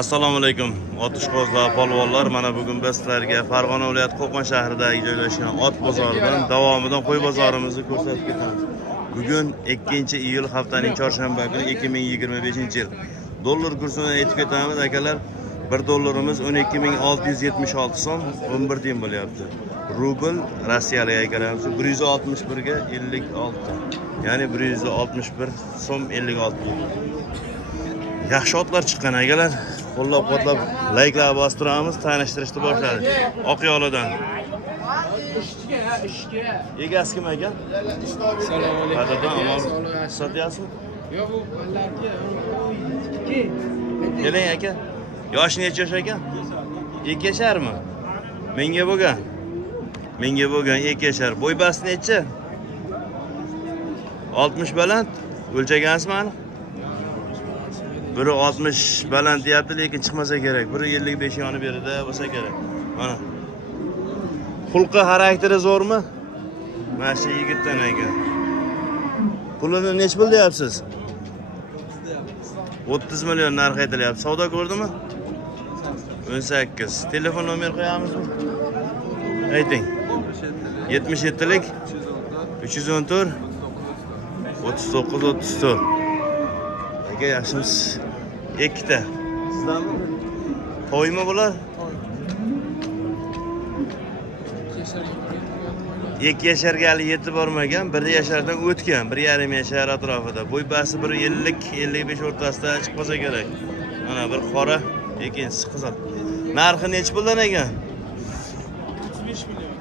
Assalomu alaykum otishqozlar, polvonlar. Mana bugun biz sizlarga Farg'ona viloyati Qo'qon shahridagi joylashgan ot bozoridan davomidan qo'y bozorimizni ko'rsatib ketamiz. Bugun 2-iyul haftaning chorshanba kuni 2025-yil. Dollar kursini aytib ketamiz akalar. 1 dollarimiz 12.676 so'm 11 tiyin bo'lyapti. Rubl Rossiyalik akalarimiz 161 ga 56. Ya'ni 161 so'm 56. Yaxshi otlar chiqqan akalar. Qo'llab-quvvatlab layklar bostiramiz, tanishtirishni boshladik. Oqyolidan. Egasi kim ekan? Assalomu alaykum. Qadrdon amon sotyapsizmi? Yo'q, bu ballarga 2. Keling aka. Yoshi necha yosh ekan? 2 yasharmi? Menga bo'lgan. 2 yashar. Bo'y basti necha? 60 baland. O'lchagansizmi aniq? 1.60 baland deyapti, lekin chiqmasa kerak. 1.55 yoni berida bo'lsa kerak. Mana. Xulqi xarakteri zo'rmi? Mana shu yigitdan ekan. Pulini nech pul deyapsiz? 30 million narx aytilyapti. Savdo ko'rdimi? 18. Telefon nomer qo'yamizmi? Ayting. 77lik 314 39 34. Aka yaxshimiz? Ikkita. Sizlarmi? To'ymi bular? 2 yasharga hali yetib bormagan, 1 yashardan o'tgan, 1,5 yashar atrofida. Bo'y basi 1.50-55 o'rtasida chiqmasa kerak. Mana bir qora, ikkinchisi qizil. Narxi nech puldan ekan? 35 million.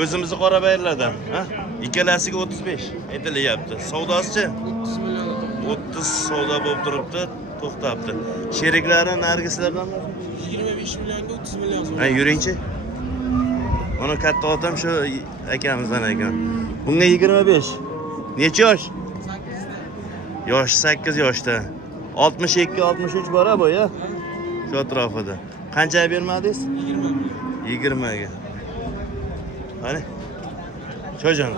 O'zimizni qora bayirlardan, ha? Ikkalasiga 35 aytilyapti. Savdosichi? 30 million. 30 savdo bo'lib turibdi, to'xtabdi. Sheriklari nargislardan 25 millionga 30 million so'm. Ha, yuringchi. Mana katta otam shu akamizdan ekan. Bunga 25. Necha yosh? 8. Yosh 8 yoshda. 62-63 bor bu ya. Shu atrofida. Qancha bermadingiz? 20 ga. Qani? Cho'jon.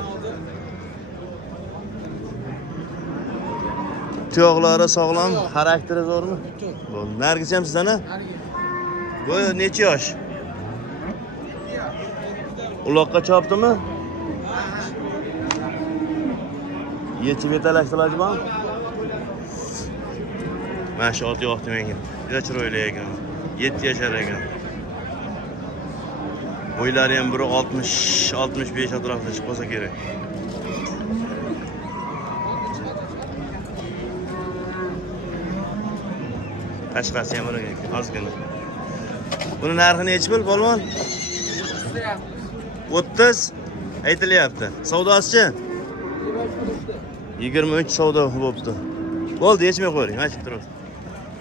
Tuyoqlari sog'lom, xarakteri zo'rmi? Bo'ldi. Nargis ham sizdan-a? Bu necha yosh? Uloqqa chopdimi? Yechib yetalashdilar bormi? Mana shu ot yo'qdi menga. Juda chiroyli ekan. 7 yashar ekan. Bo'ylari ham 1.60-65 atrofida chiqsa kerak. Tashqasi ham o'ragan ekan, ozgina. Buni narxi necha pul, polvon? 30 aytilyapti. Savdosichi? 23 savdo bo'libdi. Bo'ldi, yechmay qo'ying, aytib turib.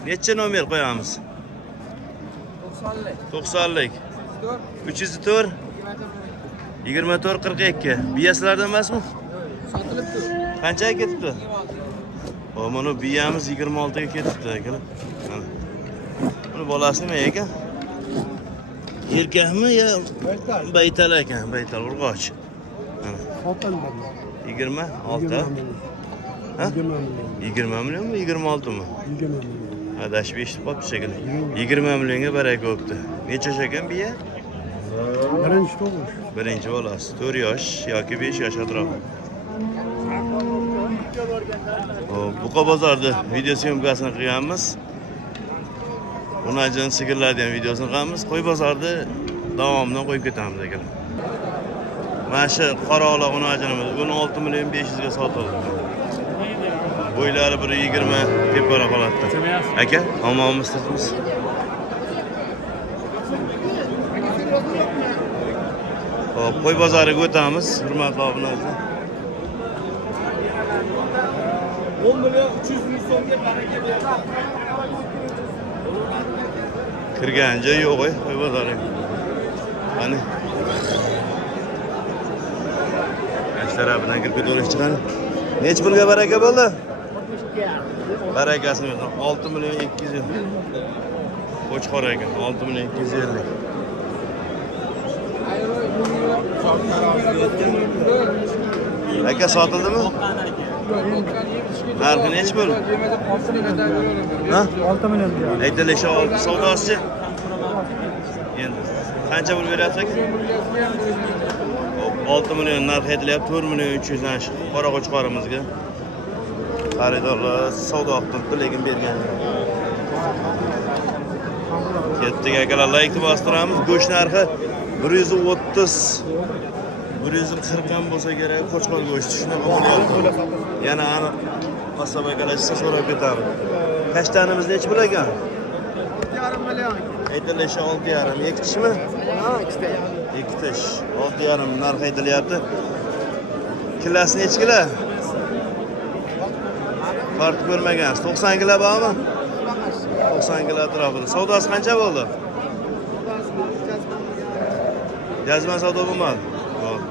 Necha nomer qo'yamiz? 90lik. 304 24 42. Biyaslardan emasmi? Sotilibdi. Qanchaga ketibdi? O, mana biyamiz 26 ga ketibdi akalar. Mana. Buni bolasi nima ekan? Erkakmi yo baytal ekan? Baytal urg'och. Mana. Xotin 26. Ha? 20 millionmi, 26 mi? 20 million. Adashib eshitib qolibdi shekilli. 20 millionga baraka bo'libdi. Necha yosh ekan biya? Birinchi tug'ish. Birinchi bolasi. 4 yosh yoki 5 yosh atrofi. Buqa bozorda video syomkasini qilganmiz. Unajin sigirlarni ham videosini qilamiz. Qo'y bozorda davomidan qo'yib ketamiz akalar. Mana shu qora ola unajinimiz 16 million 500 ga sotildi. Bo'ylari 1.20 tepara holatda. Aka, omonmisizmi? Hop, qo'y bozoriga o'tamiz, hurmatli obunachilar. 10 million 300 ming so'mga baraka berdi. Kirgan joy yo'q, qo'y bozoriga. Qani. Kaç tarafından kirib ketaverib chiqadi. Nech pulga baraka bo'ldi? Barakasini 6 million 200. Qo'chqor ekan 6 million 250. Aka sotildimi? Narxi nechi bo'l? Ha? 6 milyon diyor. Aytilishi oldi savdosi. Endi qancha pul beryapsiz aka? 6 million narx aytilyapti, 4 million 300 dan qora qo'chqorimizga. Xaridorlar savdo qilib turibdi, lekin bergan. Ketdik akalar, laykni bostiramiz. Go'sht narxi 130 140 ham bo'lsa kerak, qo'chqor go'shti shunaqa bo'lyapti. Yana aniq qassob akalashsa so'rab ketamiz. Kashtanimiz nechi pul ekan? 2,5 milyon. Aytilishi 6,5. Ikki tishmi? Ha, işte. Ikki tish 6,5 narx aytilyapti. Kilosi nechi kilo? Farq ko'rmagansiz. 90 kilo bormi? 90 kilo atrofida. Savdosi qancha bo'ldi? Jazman savdo bo'lmadi. Xo'p.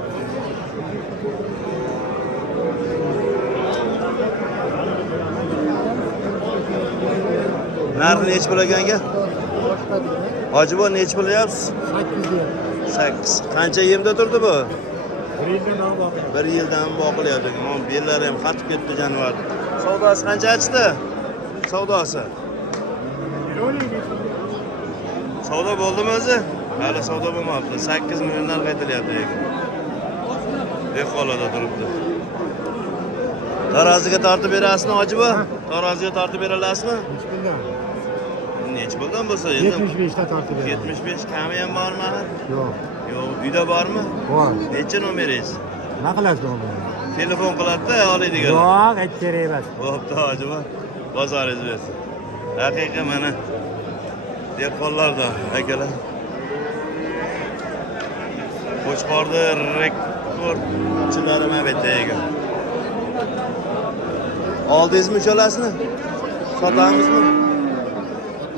Narxi nechi pul ekanga? Hojibo nechi pul deyapsiz? 8 diyor. 8. Qancha yemda turdi bu? 1 yıldan daha bakıyor. 1 yildan boqilyapti. Mana bellar ham qatib ketdi jonivar. Savdosi qancha chiqdi? Savdosi. Savdo bo'ldimi o'zi? Hali savdo bo'lmabdi. 8 milliondan qaytilyapti ekan. Dehqonlarda turibdi. Taroziga tortib berasizmi, hojibo? Taroziga tortib beralasizmi? Hiç bilmem. Nechi bo'lgan bo'lsa endi? 75'te tartıyor. 75 kami ham bormi? Yok. Yo'q, uyda bormi? Var. Necha nomeringiz? Ne kadar oldu? Telefon qiladi-da, oladigan. Yok, et gereği bas. Bo'pti, hojibo. Bozoringiz bersin. Haqiqiy mana dehqonlarda akalar. Qo'chqorda rekordchilari mana bu yerda ekan. Oldingizmi uchalasini? Sotamizmi?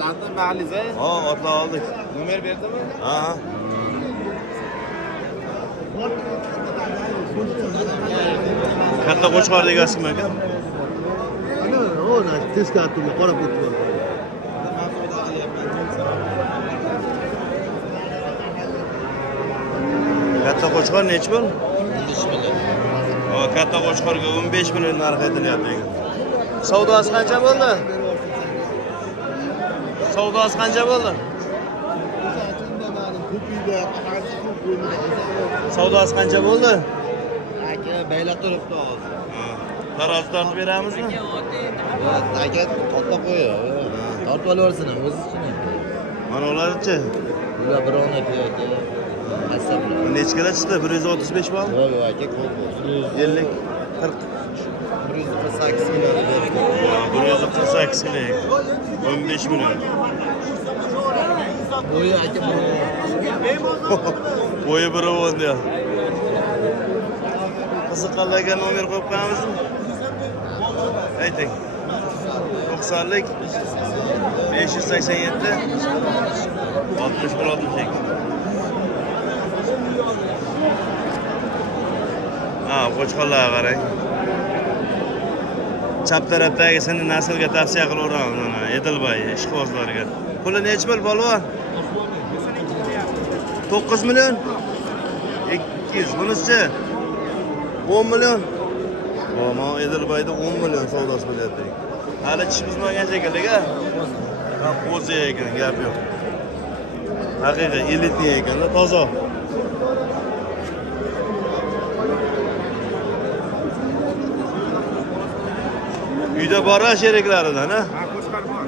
Otlarni maliza. Ha, otlar oldik. Nomer berdimi? Ha. Katta qo'chqor degasizmi aka? O da tezkı attığımda para putu. Katta qo'chqor nechi pul? 15 million. Ha, katta qo'chqorga 15 million narx aytilyapti ekan. Savdosi qancha bo'ldi? Savdosi qancha bo'ldi? Savdosi qancha bo'ldi? Aka baylab turibdi hozir. Tarozi tortib beramizmi? Aka katta qo'y. Tortib olaversin o'zi uchun. Mana ularchi? Ular birovniki yoki qassob. Nechi kilo chiqdi? 135 bormi? Yo'q, aka ko'p. 50 40 148 kilo berdi. 148 kilo. 15 million. Bo'yi aka Bo'yi bir o'ndi. Qiziqlarga nomer qo'yib qo'yamizmi? Ayting. 90lik 587 61 62. Ha, qo'chqorlarga qarang. Chap tarafdagi seni naslga tavsiya qilaveraman mana Edilboy ishqibozlarga. Puli nechi pul polvon? 9 million. 200 bunisi 10 million. Mana Edilboyda 10 million savdosi bo'lyapti. Hali tish buzmagan shekilli-a. Ha, o'zi ekan, gap yo'q. Haqiqiy elitni ekan-da, toza. Uyda bora sheriklaridan, ha?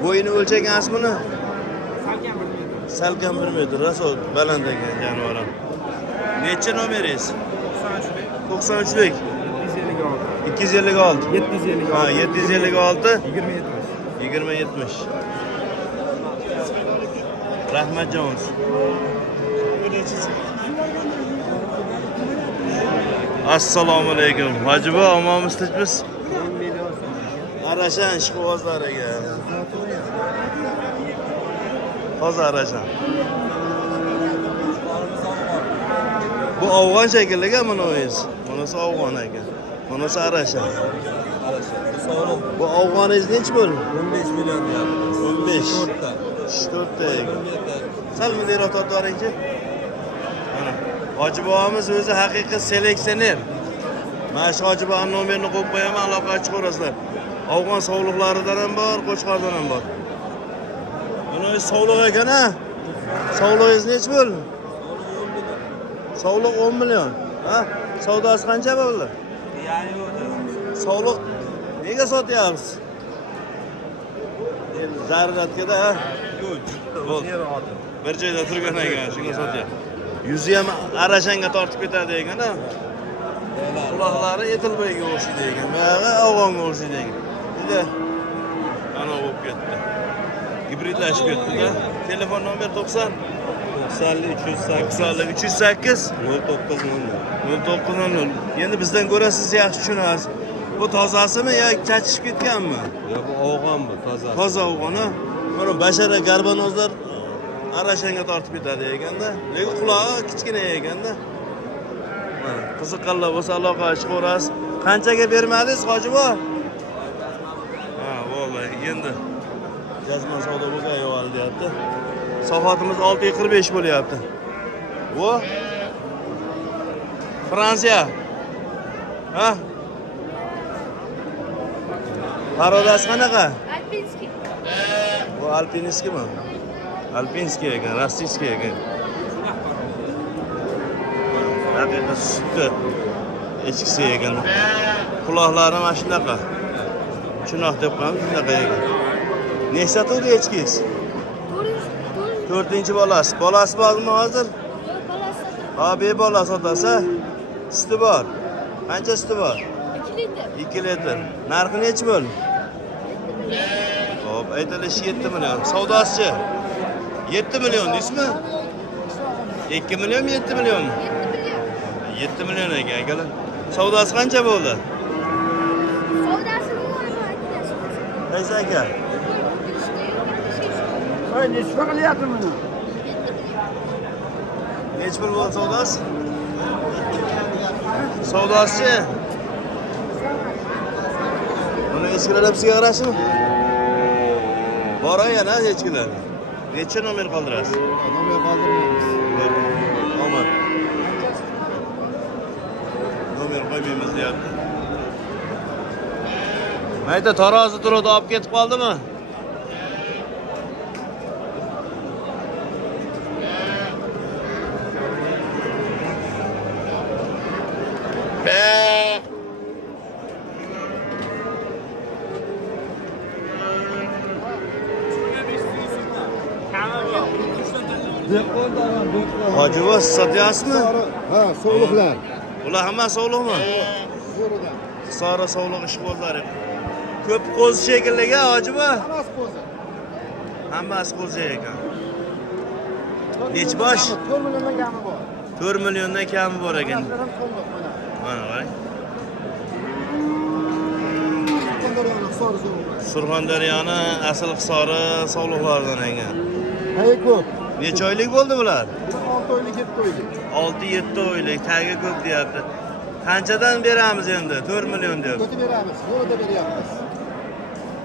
Bo'yini o'lchagansiz buni? Salkam 1 metr, raso baland ekan jonivorim. Necha nomeringiz? 93lik. 256. 756. Ha, 756. 20 20-70. Rahmat Jones. Assalomu alaykum. Hojibo, omonmiz, tinchmiz? Arashan ishqibozlariga. Toza arashan. Bu afg'on shekilliga bunisiz. Bunisi afg'on ekan. Bunisi arashan. Bu afg'oningiz nechi bo'l? 15 million deyapmiz. 15. 4 ta ekan. Sal mundoqroq tortib yuboringchi. Mana Hojibomiz o'zi haqiqiy seleksioner. Mana shu Hojiboning nomerini qo'yib qo'yaman, aloqa chiqarasizlar. Afg'on sovliqlaridan ham bor, qo'chqordan ham bor. Buni sovliq ekan ha. Sovligingiz necha bo'ldi? Sovliq 10 million. Ha? Savdosi qancha bo'ldi? Sovliq nega sotyapsiz? Zaruratga-da, ha? Bo'ldi. Bir joyda turgan ekan, shunga sotyapti. Yuzi ham arashanga tortib ketadi ekan-a. Quloqlari Etilboyga o'xshaydi ekan. Buyog'i Afg'onga o'xshaydi ekan. Endi ana bo'lib ketdi. Hibridlashib ketdi-da. Telefon nomer 90 308 0900. Endi bizdan ko'ra siz yaxshi tushunasiz. Bu tozasimi yo chachishib ketganmi? Ya bu Afg'on bu, toza. Toza Afg'on ha. Mana bashara garbanozlar arashanga tortib ketadi ekanda. Lekin qulog'i kichkina ekanda. Mana qiziqqanlar bo'lsa aloqaga chiqaverasiz. Qanchaga bermadingiz, hojibo? Ha, vallahi endi jazman savdo bo'lgan yo'q deyapti. Soatimiz 6:45 bo'lyapti. Bu Fransiya. Ha? Parodasi qanaqa? Alpinskiy. Bu alpinskimi? Alpinskiy ekan, rossiyskiy ekan. Haqiqat sutda echkisi ekan. Quloqlari mana shunaqa. Chunoq deb qo'yamiz, shunaqa ekan. Nechta turdi echkingiz? 4-chi bolasi. Bolasi bormi hozir? Ha, bebola sotasa. Suti bor. Qancha suti bor? 2 litr. Narxi necha bo'l? Hop, aytilishi 7 million. Savdosi 7 million deysizmi? 2 million 7 million? 7 million ekan akalar. Savdosi qancha bo'ldi? Qaysi aka? Voy, nechta qilyapti buni? Necha pul bo'ldi savdosi? Savdosi? Buni eskilar ham sizga qarashmi? Bor yana echkilar. Necha nomer qoldirasiz? Nomer qoldirmaymiz. Omad. Nomer qo'ymaymiz deyapti. Mayda tarozi turadi olib ketib qoldimi? Hojibo sotyapsizmi? Ha, sovuqlar. Ular hamma sovliqmi? Sora sovliq ishqibozlari. Ko'p qo'zi shekilliga hojibo? Hammasi qo'zi. Hammasi qo'zi ekan. Nech bosh? 4 milliondan kami bor. 4 milliondan kami bor ekan. Ham sovuq mana. Mana qarang. Surxondaryoning sori sovuq. Surxondaryoni asl hisori sovliqlaridan ekan. Hay ko'p. Necha oylik bo'ldi bular? 6 oylik, 7 oylik. 6-7 oylik, tagi ko'p deyapti. Qanchadan beramiz endi? 4 million deb. Ko'tib beramiz, yo'lda beryapmiz.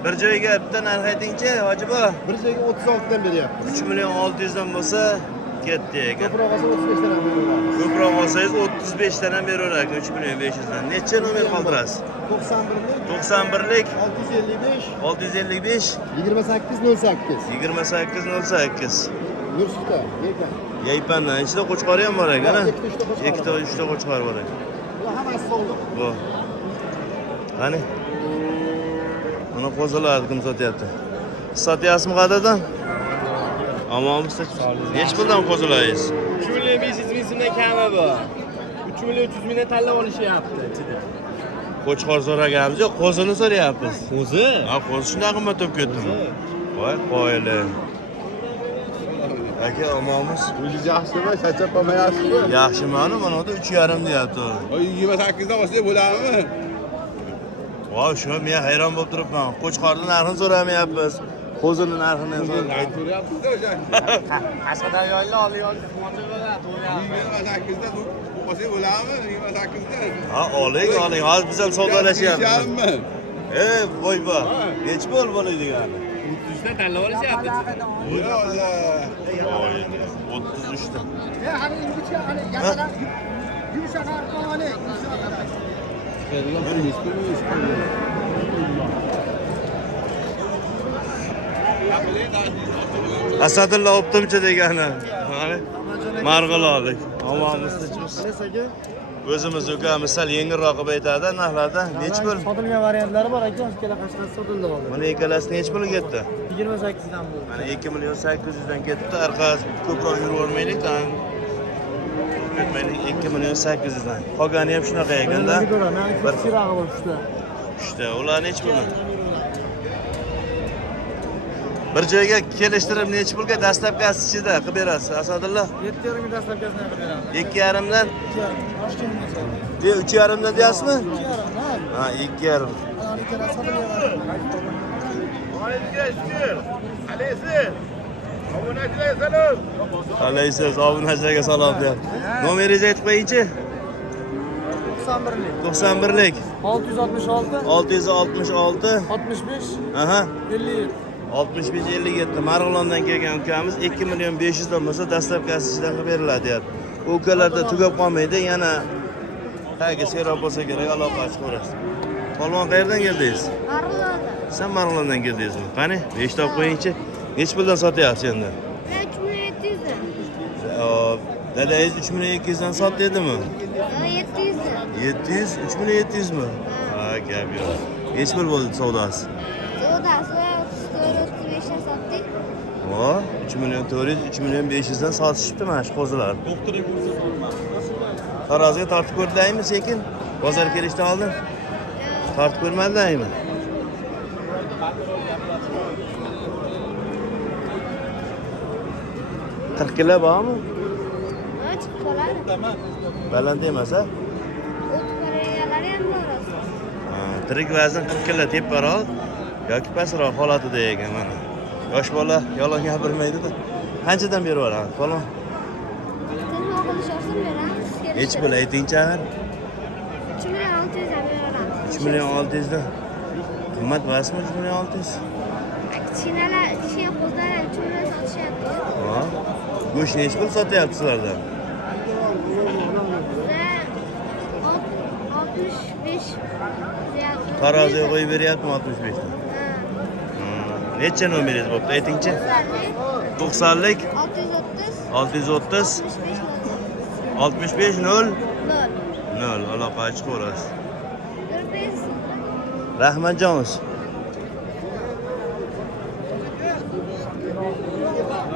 Bir joyga bitta narx ayting-chi, hojibo. Bir joyga 36 dan beryapmiz. 3 million 600 dan bo'lsa, ketdi ekan. Ko'proq olsa 35 dan beramiz. Ko'proq olsangiz 35 dan ham beraverar ekan, 3 million 500 dan. Necha nomer qoldirasiz? 91lik 655 655 2808 2808. Nursufda, Yekan. Yaypandan ichida qo'chqori ham bor ekan, ha? Ikkita, uchta qo'chqor 2 ta 3 ta qo'chqor bor ekan. Bu hammasi sovuq. Bu. Qani? Mana qo'zilar kim sotyapti? Sotyapsizmi qadadan? Omonmisiz? Nech puldan qo'zilaringiz? 3 million 500 ming so'mdan kami bor. 3 million 300 mingdan tanlab olishyapti ichida. Qo'chqor so'raganmiz, yo'q, qo'zini so'rayapmiz. Qo'zi? Ha, qo'zi shunday qimmat bo'lib ketdimi? Voy, qoyili. Aka, omonmiz? O'zingiz yaxshimi? Charchab qolmayapsizmi? Yaxshimani, mana bu 3,5 deyapti. 28 dan olsa bo'ladimi? Voy, shuna men hayron bo'lib turibman. Qo'chqorning narxini so'ramayapmiz. Qo'zini narxini so'rayapmiz. Aytyapsiz-da o'sha. Qashqadaryoliklar olib motor bo'ladi, to'yadi. 28 dan olsa bo'ladimi? 28 dan. Ha, oling. Hozir biz ham savdolashyapmiz. Voyba. Nech pul bo'ladigan? 33 dan tanlab olishyapti ichida. 33 ta. Hali ingichka, hali yaqinlar. Yumshoq arqon oling. Chiqadigan pul nechta? Asadulla optimchi degani. Mana marg'ilonlik. Omonmiz tinchmiz. O'zimiz ukamiz sal yengilroq qilib aytadi, narxlarda nech pul? Sotilgan variantlari bor aka, ikkala qashqasi sotildi hozir. Mana ikkalasi nech pul ketdi? 28 dan bo'ldi. Mana 2 million 800 dan ketdi. Orqasi ko'proq yuravermaylik, tan. Ketmaylik 2 million 800 dan. Qolgani ham shunaqa ekanda. Bir chirog'i bor shunda. Shunda ular nech pul? Bir joyga kelishtirib nech pulga dastlabkasi ichida qilib berasiz, Asadulla? 7,5 ming dastlabkasini qilib beramiz. 2,5 dan 2,5 de 3,5 dan deyapsizmi? 2,5. Ha, 2,5. Ana ikkalasi sotilgan. Alaysiz, obunachilarga salom deyapti. Nomeringizni aytib qo'ying-chi? 91lik. 91lik 666 666 65 aha 57. 65-57 Marg'ilondan kelgan ukamiz 2 million 500 dan bo'lsa dastlabkasi ichidan qilib beriladi deyapti. Bu ukalarda tugab qolmaydi, yana tagiga serob bo'lsa kerak, aloqa ochib ko'rasiz. Polvon qayerdan keldingiz? Marg'ilonda. Sen Marg'ilondan keldingizmi? Qani, eshitib qo'ying-chi. Nech puldan sotyapsiz endi? 3700 dan. Hop, dadangiz 3200 dan sot dedimi? 700 dan. 700, 3700 mi? Ha, gap yo'q. Nech pul bo'ldi savdosi? Savdosi 34-35 dan sotdik. O, 3 million 400, 3 million 500 dan sotishibdi mana shu qo'zilar. Taroziga tortib ko'rdingmi sekin? Bozor kelishdan oldin tortib ko'rmadingmi? Qirq kilo bormi? Ha, chiqib qoladi. Baland emas, ha? O'tib qolganlari ham bor aslida. Ha, tirik vazn 40 kilo teparoq yoki pastroq holatida ekan mana. Yosh bola yolg'on gapirmaydi-da. Qanchadan berib yuboramiz, falon? Telefon qilisharsan beramiz. Hech pul ayting-chi axir. 3 million 600 dan beramiz. 3 million 600 dan. Qimmat emasmi 3 million 600? Kichkinalar, kichkina qo'zlar 3 million sotishyapti. Ha. Go'sht nech pul sotyapsizlardan? Bizda 65 deyapti. Taroziga qo'yib beryaptimi 65 dan? Necha nomeringiz bo'pti? Ayting-chi. 90lik 630 630 65 0 0 0 aloqa ochib ko'rasiz. 45 Rahmatjonov.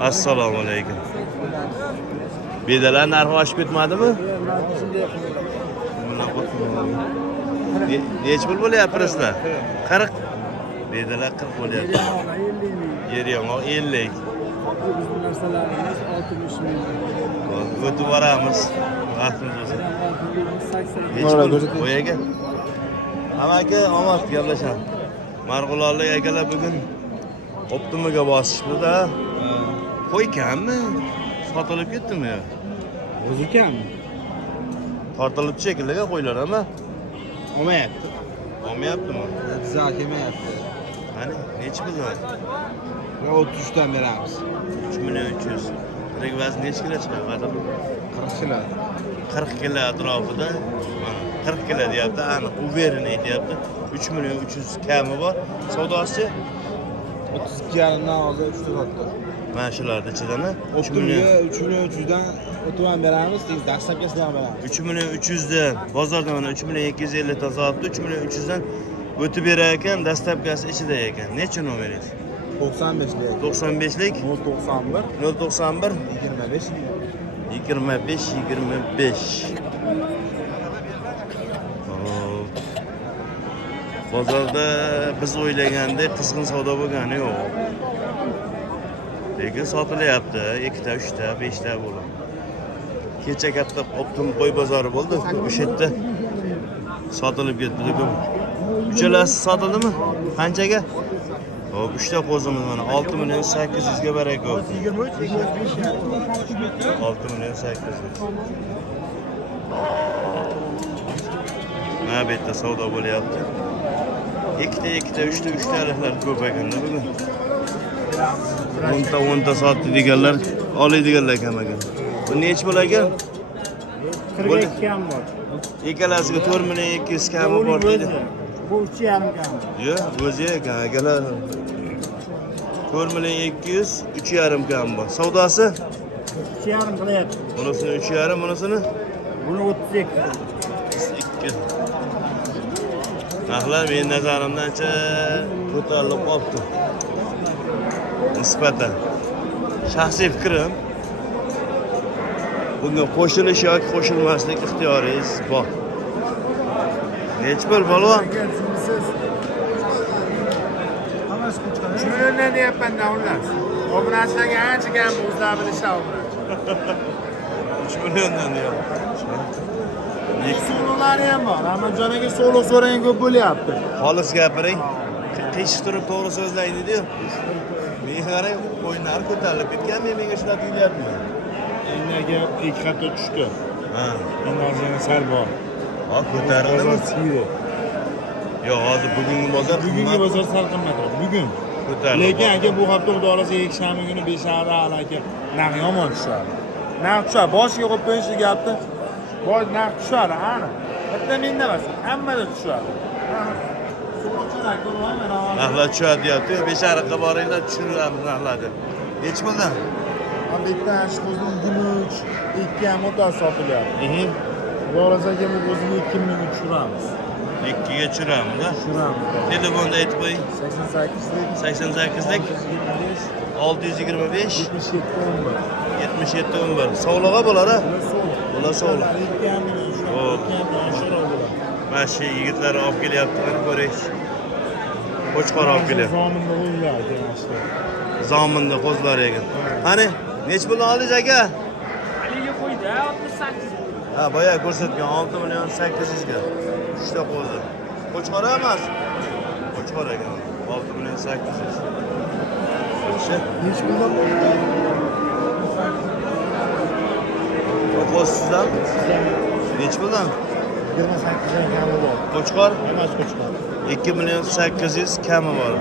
Assalomu alaykum. Bedalar narxi oshib ketmadimi? Nech pul bo'lyapti sizlar? 40. Bedalar 40 bo'lyapti. Yer yong'oq 50. Narsalarimiz 60 ming. O'tib boramiz. Vaqtimiz bo'lsa. 80. Hech pul qo'yaga. Amaki, omad gaplashamiz. Marg'ilonlik akalar bugun optimaga bosishdi-da. Qo'y kammi? Sotilib ketdimi? O'zi kam. Tortilib shekilliga qo'ylar ama. Olmayapti. Olmayaptimi? Tizak kelmayapti. Qani, nech pul bor? 33 dan beramiz. 3 million 300. Tirik vazn nech kilo chiqadi? Qadam 40 kilo. 40 kilo atrofida. Mana 40 kilo deyapti, aniq u verini aytyapti. 3 million 300 kami bor. Savdosi 32,5 dan hozir 3 ta sotdi. mana shularni ichidan 3 Optimga million 3 million 300 dan o'tib ham beramiz, dastlabkasidan ham beramiz. 3 million 300 dan bozorda mana 3 million 250 dan sotdi. 3 million 300 dan o'tib berar ekan, dastlabkasi ichida ekan. Necha nomeringiz? 95 lik. 95lik 091 091 25 25 25. Hop. Bozorda biz o'ylagandek qizg'in savdo bo'lgani yo'q. Lekin sotilyapti. 2 ta, 3 ta, 5 ta bo'lib. Kecha katta optim qo'y bozori bo'ldi. O'sha yerda sotilib ketdi. Uchalasi sotildimi? Qanchaga? Hop, 3 ta qo'zimiz mana 6 million 800 ga baraka bo'ldi. 6 million 800. Mana bu yerda savdo bo'lyapti. 2 ta, 2 ta, 3 ta, 3 ta aliflar ko'p ekanda bugun. 10 ta sotdi deganlar, oladiganlar kam ekan. Bu nech bo'lar ekan? 42 ham bor. Ikkalasiga 4 million 200 kami bor dedi. Bu 3,5 kam. Yo'q, o'zi ekan akalar. 4 milyon 200, 3,5 kam bor. Savdosi? 2,5 qilyapti. Bunisini 3,5, bunisini Buni 32. 2. Narxlar men nazarimdancha ko'tarilib qolibdi. Nisbatan. Shaxsiy fikrim, bunga qo'shilish yoki qo'shilmaslik ixtiyoringiz bor. Nech pul polvon? Shuni deyapman-da ular. Obunachilarga ancha kam o'zlari bilishadi obunachi. 3 milliondan deyapti. Suluqlari ham bor. Ahmadjon aka suluq so'ragan ko'p bo'lyapti. Xolis gapiring. Qiyshiq turib to'g'ri so'zlaydi-ku. Men qarang, qo'yinlar ko'tarilib ketgan, men menga shular tuyulyapti. Endaga 2 qator tushdi. Ha. Endi hozir sal bor. Ha, ko'tarildimi? Siydi. Yo'q, hozir bugungi bozor Bugungi bozor sal qimmatroq. Bugun. ko'tarildi. Lekin aka bu hafta xudo xolasa yakshanba kuni 5 aka narx yomon tushadi. Narx tushadi. Boshiga qo'yib qo'yish gapni. Boy narx tushadi, ana. Bitta menda emas, hammada tushadi. Suluqchilar ko'rmayman. Narxlar tushadi deyapti. 5,5 boringlar tushiramiz narxlarni. Nech puldan? Bu yerda ashqozon gumuch 2,5 o'ta sotilyapti. Bo'lasa-ki bu o'zini 2 mingga tushiramiz. 2 ga tushiramiz-a? Tushiramiz. Telefonda aytib qo'ying. 88lik 88lik 625 77 11. 77 11. Sog'lig'a bo'lar-a? Bular sog'liq. 2,5 million shu. Hop. 2,5 bo'ladi. Mana shu yigitlar olib kelyapti, qani ko'raylik. Qo'chqor olib kelyapti. Zominda o'ylar kelishdi. Zominda qo'zlari ekan. Qani, nech pul oldingiz aka? Aliga qo'ydi, 68. Ha, boya ko'rsatgan 6 million 800 ga. 3 ta qo'zi. Qo'chqor emas. Qo'chqor ekan. 6 million 800. Shu. Hech puldan Qo'zsizdan nech puldan? 28 dan kami bor. Qo'chqor Emas qo'chqor. 2 million 800 kami bor.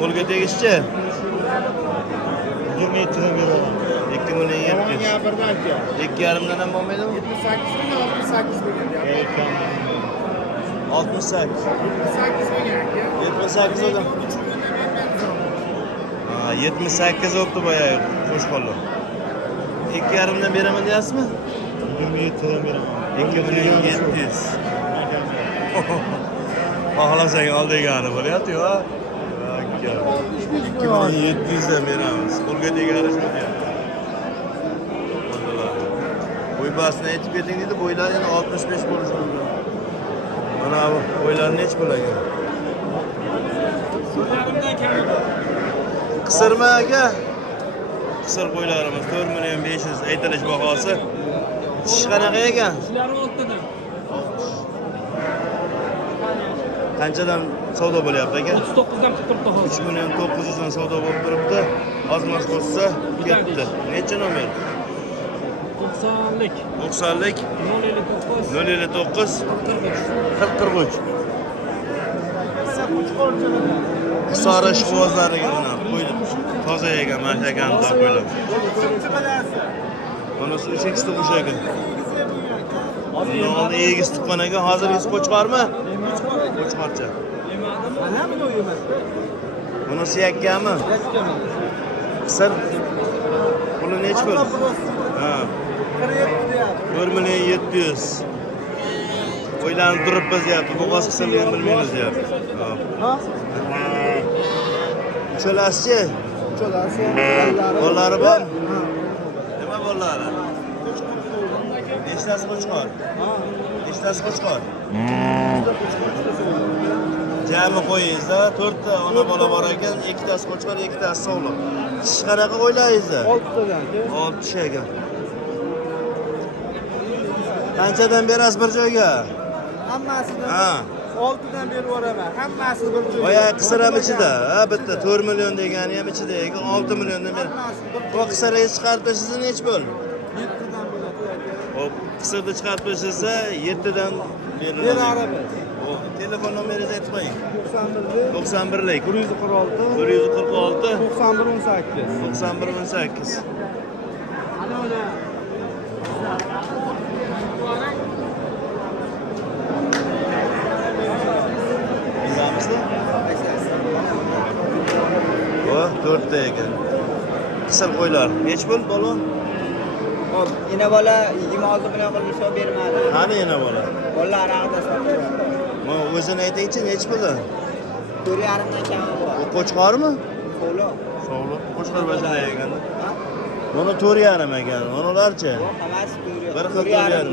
Qo'lga tegishchi 27 dan beraman. 2 million 700. Gapirdi aka. 2,5 dan ham bo'lmaydimi? 78 million 68 million. 68. 78 million aka. 78 o'dim. Ha, 78 o'pti boya qo'shqorlar. 2,5 dan beraman deyapsizmi? 27 dan beraman. 2 million 700. Xohlasang ol degani bo'lyapti-ku, ha? Aka. 2 million 700 dan beramiz. Qo'lga tegari shu deyapti. Bo'y basini aytib keting dedi, bo'ylari endi 65 bo'lishi mumkin. Mana bu bo'ylari nech bo'lagan? Qisirmi aka? Qisir qo'ylarimiz 4 million 500 aytilish bahosi. Tish qanaqa ekan? Shular oltidan. Qanchadan savdo bo'lyapti aka? 39 dan turibdi hozir. 3 million 900 dan savdo bo'lib turibdi. Ozmas bo'lsa ketdi. Necha nomer? 90lik. 90lik 059 059 4043. Qisora shuvozlariga mana qo'ydi. Toza ekan, mana shakanda qo'ydi. Bunisi 3x tug'ish ekan. Nol egiz tuqqan ekan. Hozirgisi qo'chqormi? Qo'chqorcha. Bunisi yakkami? Qisir. Puli nech pul? Ha. 1 million 700. O'ylanib turibmiz deyapti. Bo'g'oz qisirligini bilmaymiz deyapti. Uchalasi-chi? Uchalasi. Bollari bor? Nima bollari? Nechtasi qo'chqor? Nechtasi qo'chqor? Jami qo'yingizda 4 ta ona bola bor ekan, 2 tasi qo'chqor, 2 tasi sog'liq. Tish qanaqa o'ylaysizda? 6 tadan aka. 6 tish ekan. Qanchadan berasiz bir joyga? Hammasini Ha. 6 dan berib yuboraman. Hammasi bir joyga. Boya qisir ham ichida. Ha, bitta 4 million degani ham ichida ekan, 6 milliondan ber. Bu qisirni chiqarib tashlasa nech bo'l? 7 dan bo'ladi aka. Hop, qisirni chiqarib tashlasa 7 dan beriladi. Berarimiz. Hop, telefon nomeringizni aytib qo'ying. 91lik 91lik 146 146 9118. 9118. Bizamizmi? O, 4 ta ekan. Qisir qo'ylar. Nech pul polvon? Hop, ina bola 26 million qilib hisob bermadi. Qani yana bola? Bolalar haqida sotadi. Mana o'zini aytingchi, nech puldan? 4,5 dan kami bor. Bu qo'chqormi? Qo'lo. Sog'liq. Qo'chqor bashana ekan. Buni 4,5 ekan. Ularchi? Hammasi 4,5. Bir xil 4,5.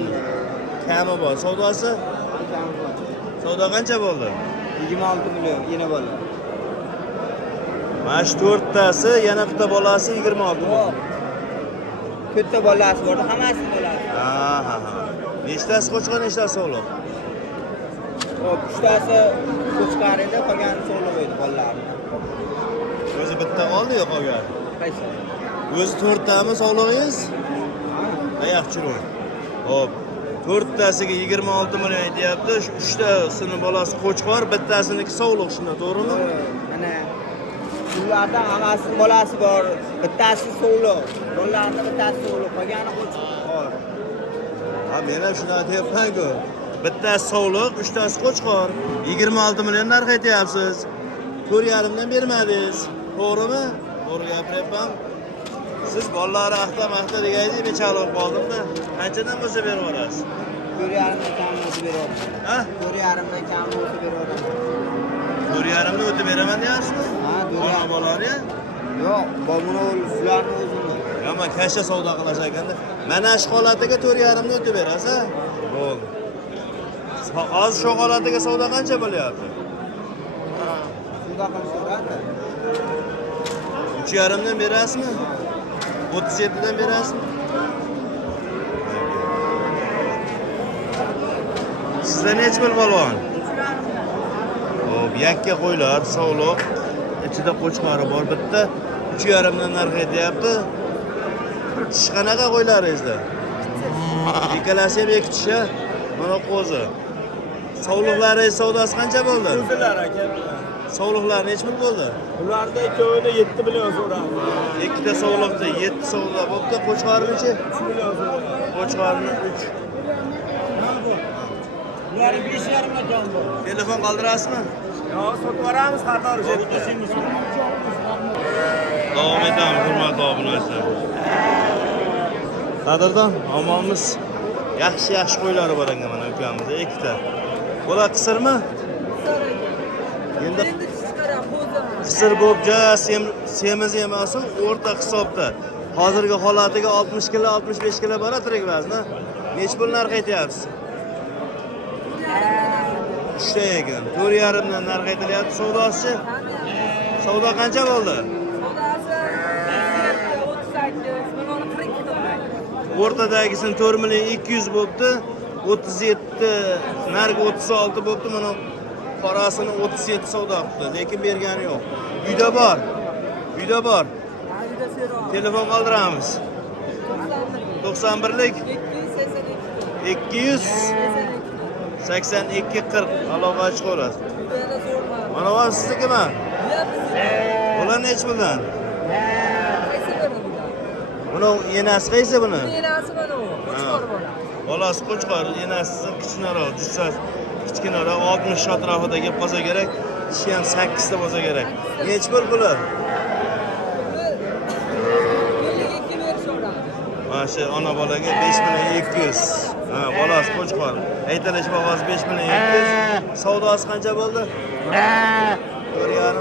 Kami bor. Savdosi? Kami bor. Savdo qancha bo'ldi? 26 million ina bola. Mana shu 4 tasi, yana bitta bolasi 26 million. To'rtta bolasi bor, hammasi bolasi. Ha. Nechtasi qo'chqor, nechtasi sog'liq? Hop, uchtasi qo'chqar edi, qolgani sog'liq edi bolalarni. O'zi bitta qoldi yo'q qolgan. Qaysi? O'zi 4 tami sog'lig'ingiz? Oyoqchiroy. Hop. 4 tasiga 26 million aytyapti. Shu 3 tasini bolasi qo'chqor, bittasiniki sog'liq, shunda to'g'rimi? Mana ulardan hammasini bolasi bor. Bittasi sog'liq. Bolalarning bittasi sog'liq, qolgani qo'chqor. Ha, men ham shuni aytyapman-ku. Bittasi sog'liq, 3 tasi qo'chqor. 26 million narx aytyapsiz. 4,5 dan bermadingiz. To'g'rimi? To'g'ri gapiryapman. Siz bolalarni maqta degaydingiz, men chalib qoldim-da. Qanchadan bo'lsa berib yuborasiz? 4,5 dan kam o'tib beryapti. Ha? 4,5 dan kam o'tib beryapti. 4,5 dan o'tib beraman deyapsizmi? Ha, 4,5. Ona bolani? Yo'q, buni shularni o'zini. Yomon kasha savdo qilasan ekanda. Mana shu holatiga 4,5 dan o'tib berasiz. Bo'ldi. Hozir shu holatiga savdo qancha bo'lyapti? Shunday qilib so'radi. 3,5 dan berasizmi? 37 dan berasizmi? Sizda nech pul polvon? Hop, yakka qo'ylar, sog'liq, ichida qo'chqori bor bitta. 3,5 dan narx aytyapti. Tish qanaqa qo'ylaringizda? Ikkalasi ham ikki tish. Mana qo'zi. Sog'liqlaringiz savdosi qancha bo'ldi? O'zilar aka. Sog'liqlar nech pul bo'ldi? Ularda ikkovida 7 million so'radi. Ikkita sog'liqda 7 savdo bo'pti. Qo'chqornichi? 3 million so'radi. Qo'chqorni 3. Ular 5,5 million bor. Telefon qoldirasizmi? Yo, sotib yuboramiz, qator o'sha. Davom etamiz, hurmatli obunachilar. Qadrdon, omonmiz. Yaxshi qo'ylari bor ekan mana ukamizda ikkita. Bular qisirmi? Endi qisir bo'pja, semiz emasin, o'rta hisobda. Hozirgi holatiga 60 kg, 65 kg bor tirik vazni. Nech pul narx aytyapsiz? 3 ta ekan. 4,5 dan narx aytilyapti savdosi. Savdo qancha bo'ldi? O'rtadagisini 4 million 200 bo'pti. 37 nargi 36 bo'pti. Mana qorasini 37 savdo qildi, lekin bergani yo'q. Uyda bor. Telefon qoldiramiz. 91lik 282 40 aloqa chiqarasiz. Mana bu siznikimi? Bular nech puldan? Buni enasi qaysi buni? Enasi mana u. Qo'chqor bola. Bolasi qo'chqor, enasi kichkinaroq, jussasi kichkinaroq, 60 atrofida kelib qolsa kerak. Ishi ham 8 ta bo'lsa kerak. Nech pul bular? 52 berish o'radi. Mana shu ona bolaga 5 million 200. Ha, bolasi qo'chqor. Aytilish bahosi 5 million 200. Savdosi qancha bo'ldi? 4,5.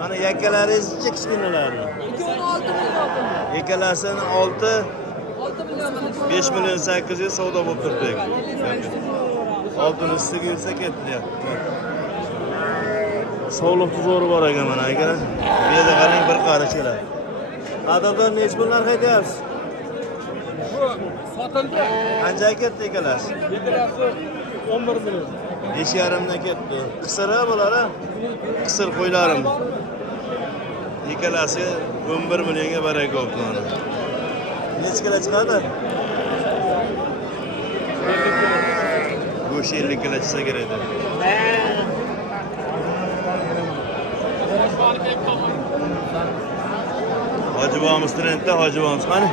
Mana yakkalaringiz-chi kichkinalarni? 16 million bo'ldi. Ikkalasini 6 million 5 million 800 savdo bo'lib turdi. Oltin ustiga yursa ketdi. Sog'liq tuzori bor ekan mana aka. Bu yerda qarang bir qarichlar. Qadrdon nech pul narx aytyapsiz? Bu sotildi. Qancha ketdi ikkalasi? Ikkalasi 11 million. 5,5 dan ketdi. Qisira bular, qisir qo'ylarim. Ikkalasi 11 millionga baraka bo'ldi mana. Nech kilo chiqadi? 50 kilo chiqsa kerak edi. Hojibomiz trendda, hojibomiz qani?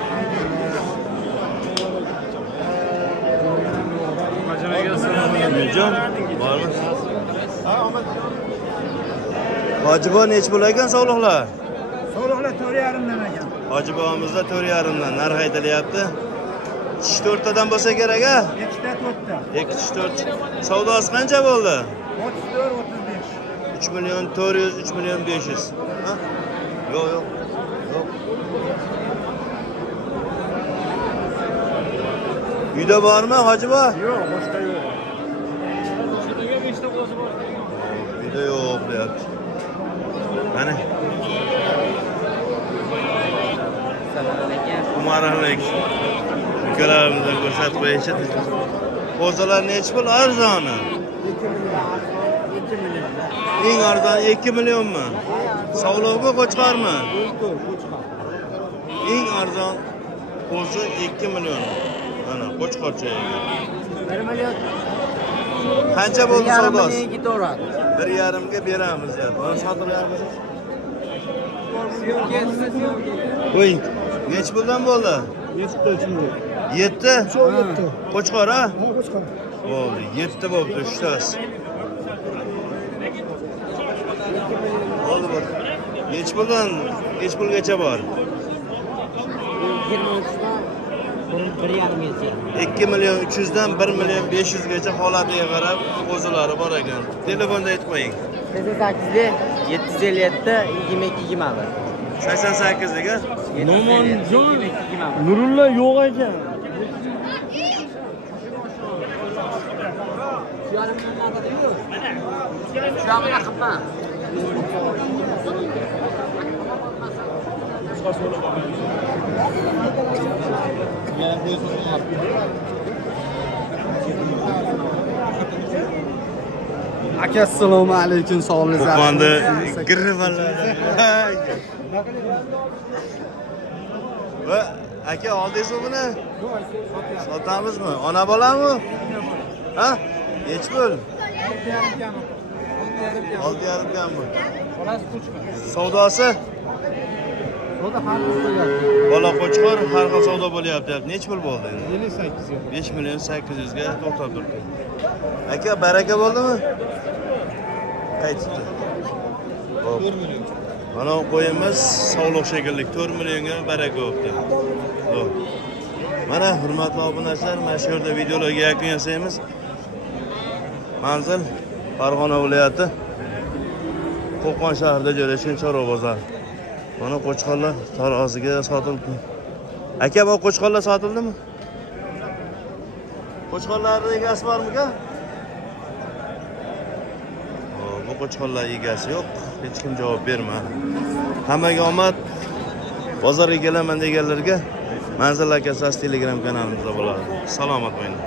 Jon, bormi? Hojibo nech pul ekan sog'liqlar? Sog'liqlar Bola 4,5 dan ekan. Hoji bobomizda 4,5 dan narx aytilyapti. Tish 4tadan bo'lsa kerak a? 2ta 4ta. 2 tish 4. Savdosi qancha bo'ldi? 34 35. 3 million 400, 3 million 500. Ha? Yo'q, yo'q. Yo'q. Uyda bormi, hoji bobo? Yo'q, boshqa yo'q. Uyda yo'q deyapti. Mana. Umarlik. Ukalarimizdan ko'rsatib qo'yishi. Qo'zalar nechi pul arzoni? 2 million. Eng arzon 2 millionmi? Savlovga qo'chqarmi? Eng arzon qo'zi 2 million. Mana qo'chqorcha. 1 million. Qancha bo'ldi savdosi? 2 1,5 ga beramiz deb. Mana sotilyapmiz. Voy, nechi puldan bo'ldi? 7. Qo'chqor a? Bo'ldi, 7 bo'ldi, 3tasi. Oldu bak. Nechi puldan, nechi pulgacha bor? 2 million 300 dan 1 million 500 gacha holatiga qarab qo'zilari bor ekan. Telefonda aytib qo'ying. 88 757 22 20. 88 ga. Nomonjon Nurulla yo'q ekan. Shog'ina qilma. Aka assalomu alaykum, sog'lig'ingiz Qo'qonda girvalar. Va aka oldingizmi buni? Sotamizmi? Ona bolami? Ha? Nechi pul? 6,5 kammi? Savdosi? Bola qo'chqor har xil savdo bo'lyapti. Nechi pul bo'ldi endi? 5 million 800 ga to'xtab turibdi. Aka baraka bo'ldimi? Qaytibdi. Xo'p. Mana qo'yimiz sog'liq shekilli 4 millionga baraka bo'libdi. Xo'p. Mana hurmatli obunachilar, mana shu yerda videolarga yakun yasaymiz. Manzil Farg'ona viloyati Qo'qon shahrida joylashgan Chorva bozor. Mana qo'chqorlar taroziga sotildi. Aka, bu qo'chqorlar sotildimi? Qo'chqorlarning egasi bormi-ka? Bu qo'chqorlar egasi yo'q. Hech kim javob bermadi. Hammaga omad. Bozorga kelaman deganlarga Manzil aka Telegram kanalimizda bo'ladi. Salomat bo'ling.